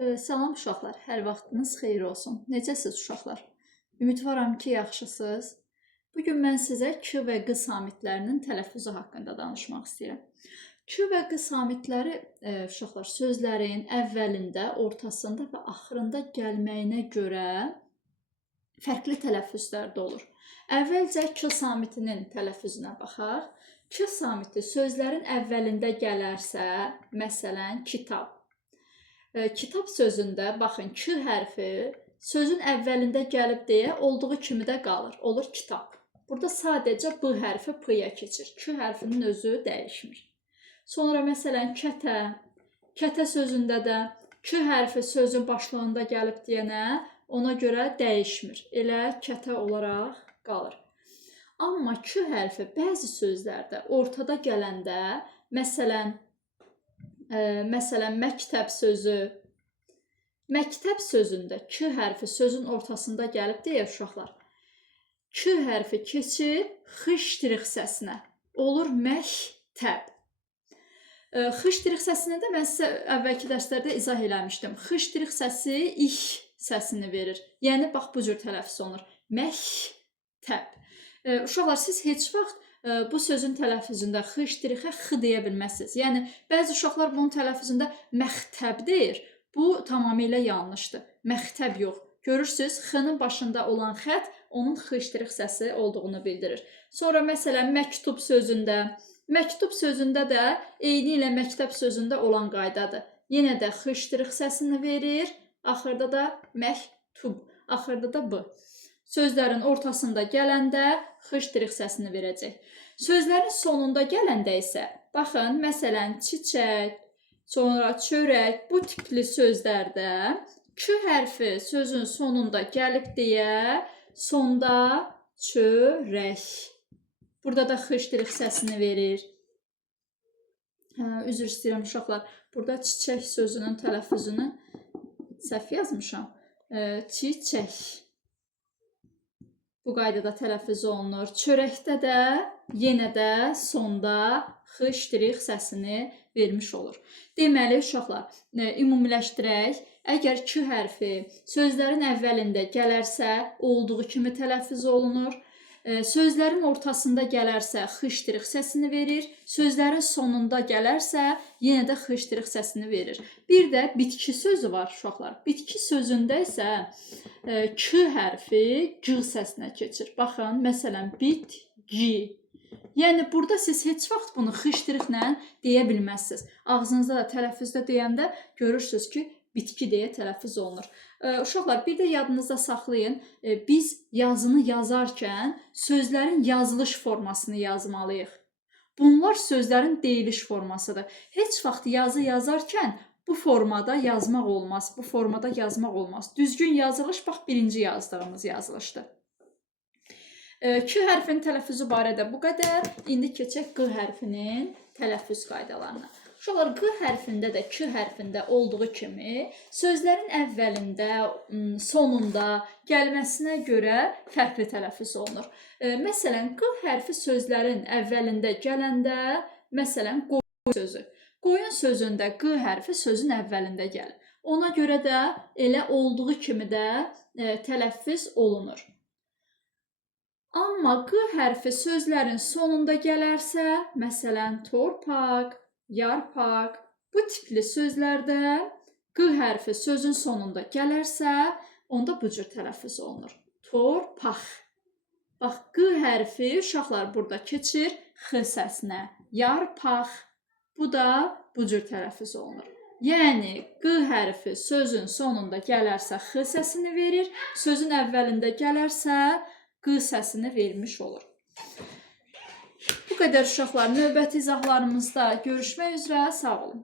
Salam uşaqlar, hər vaxtınız xeyir olsun. Necəsiz uşaqlar? Ümidvaram ki, yaxşısınız. Bugün mən sizə K və Q samitlərinin tələffüzü haqqında danışmaq istəyirəm. K və Q samitləri uşaqlar sözlərin əvvəlində, ortasında və axırında gəlməyinə görə fərqli tələffüzlərdə olur. Əvvəlcə K samitinin tələffüzünə baxaq. K samiti sözlərin əvvəlində gələrsə, məsələn, kitab. Kitab sözündə, baxın, K hərfi sözün əvvəlində gəlib deyə olduğu kimi də qalır. Olur kitab. Burada sadəcə B hərfi P-yə keçir. K hərfinin özü dəyişmir. Sonra, məsələn, kətə. Kətə sözündə də K hərfi sözün başlığında gəlib deyənə ona görə dəyişmir. Elə kətə olaraq qalır. Amma K hərfi bəzi sözlərdə ortada gələndə, məsələn, məktəb sözü. Məktəb sözündə K hərfi sözün ortasında gəlib deyə uşaqlar. K hərfi keçir X səsinə. Olur məktəb. X səsinə də mən sizə əvvəlki dərslərdə izah eləmişdim. X səsi İ səsini verir. Yəni, bax, bu cür tələffüz olunur. Məktəb. Uşaqlar, siz heç vaxt bu sözün tələffüzündə X deyə bilməzsiniz. Yəni, bəzi uşaqlar bunun tələffüzündə məktəb deyir. Bu tamamilə yanlışdır. Məktəb yox. Görürsünüz, X-nin başında olan xətt onun X səsi olduğunu bildirir. Sonra, məsələn, məktub sözündə də eyni ilə məktəb sözündə olan qaydadır. Yenə də X səsini verir, axırda da məktub, axırda da B. Sözlərin ortasında gələndə X səsini verəcək. Sözlərin sonunda gələndə isə, baxın, məsələn, çiçək, sonra çörək, bu tipli sözlərdə K hərfi sözün sonunda gəlib deyə, sonda çörək. Burada da X səsini verir. Üzr istəyirəm uşaqlar. Burada çiçək sözünün tələffüzünü səhv yazmışam. Çiçək. Bu qaydada tələffüz olunur. Çörəkdə də yenə də sonda X səsini vermiş olur. Deməli, uşaqlar, ümumiləşdirək. Əgər K hərfi sözlərin əvvəlində gələrsə, olduğu kimi tələffüz olunur. Sözlərin ortasında gələrsə, X səsini verir. Sözlərin sonunda gələrsə, yenə də X səsini verir. Bir də bitki sözü var, uşaqlar. Bitki sözündə isə K hərfi G səsinə keçir. Baxın, məsələn, bitki. Yəni, burada siz heç vaxt bunu X ilə deyə bilməzsiniz. Ağzınızda da tələffüzdə deyəndə görürsünüz ki, bitki deyə tələffüz olunur. Uşaqlar, bir də yadınızda saxlayın, biz yazını yazarkən sözlərin yazılış formasını yazmalıyıq. Bunlar sözlərin deyiliş formasıdır. Heç vaxt yazı yazarkən bu formada yazmaq olmaz, bu formada yazmaq olmaz. Düzgün yazılış, bax, birinci yazdığımız yazılışdır. K hərfinin tələffüzü barədə bu qədər. İndi keçək Q hərfinin tələffüz qaydalarına. Uşaqlar, Q hərfində də K hərfində olduğu kimi sözlərin əvvəlində, sonunda gəlməsinə görə fərqli tələffüz olunur. Məsələn, Q hərfi sözlərin əvvəlində gələndə, məsələn, qoyun sözü. Qoyun sözündə Q hərfi sözün əvvəlində gəlir. Ona görə də elə olduğu kimi də tələffüz olunur. Amma Q hərfi sözlərin sonunda gələrsə, məsələn, torpaq, yarpaq, bu tipli sözlərdə Q hərfi sözün sonunda gələrsə, onda bu cür tələffüz olunur. Torpaq. Bax, Q hərfi uşaqlar burada keçir X səsinə. Yarpaq. Bu da bu cür tələffüz olunur. Yəni, Q hərfi sözün sonunda gələrsə X səsini verir, sözün əvvəlində gələrsə Q səsini vermiş olur. Bu qədər uşaqlar, növbəti izahlarımızda görüşmək üzrə, sağ olun.